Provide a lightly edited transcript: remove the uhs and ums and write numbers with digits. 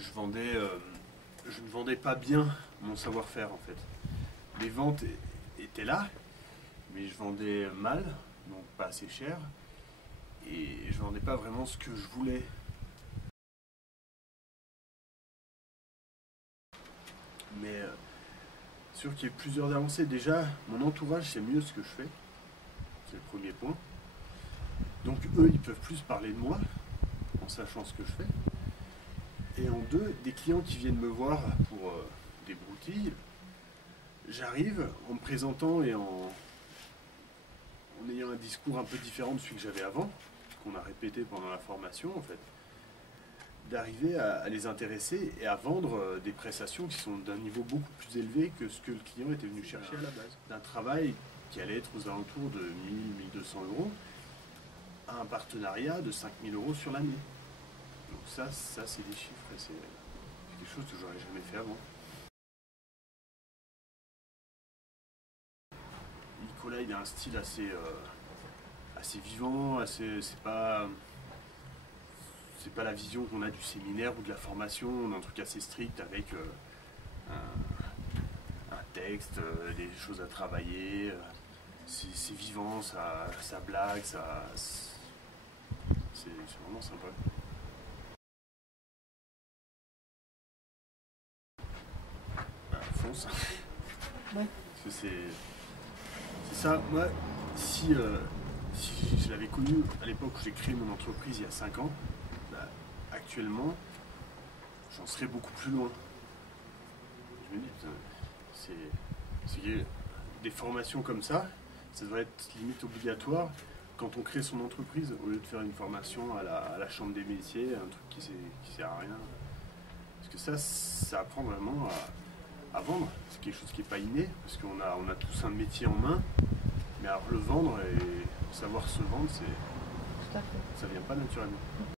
je ne vendais pas bien mon savoir-faire en fait. Les ventes étaient là, mais je vendais mal, donc pas assez cher, et je vendais pas vraiment ce que je voulais. Mais sûr qu'il y a plusieurs avancées. Déjà, mon entourage sait mieux ce que je fais, c'est le premier point. Donc eux, ils peuvent plus parler de moi en sachant ce que je fais. Et en deux, des clients qui viennent me voir pour des broutilles, j'arrive en me présentant et en ayant un discours un peu différent de celui que j'avais avant, qu'on a répété pendant la formation en fait, d'arriver à les intéresser et à vendre des prestations qui sont d'un niveau beaucoup plus élevé que ce que le client était venu chercher à la base. D'un travail qui allait être aux alentours de 1000-1200 euros à un partenariat de 5000 euros sur l'année. Donc ça c'est des chiffres et c'est quelque chose que j'aurais jamais fait avant. Nicolas, il a un style assez vivant, c'est pas la vision qu'on a du séminaire ou de la formation, on a un truc assez strict avec un texte, des choses à travailler, c'est vivant, ça blague, c'est vraiment sympa. Fonce. Ouais. Parce que c'est ça, moi, si je l'avais connu à l'époque où j'ai créé mon entreprise il y a 5 ans, bah, actuellement, j'en serais beaucoup plus loin. Je me dis, c'est que des formations comme ça devrait être limite obligatoire quand on crée son entreprise, au lieu de faire une formation à la chambre des métiers, un truc qui sert à rien. Parce que ça apprend vraiment à vendre. C'est quelque chose qui n'est pas inné, parce qu'on a tous un métier en main, mais alors le vendre et savoir se vendre, ça vient pas naturellement.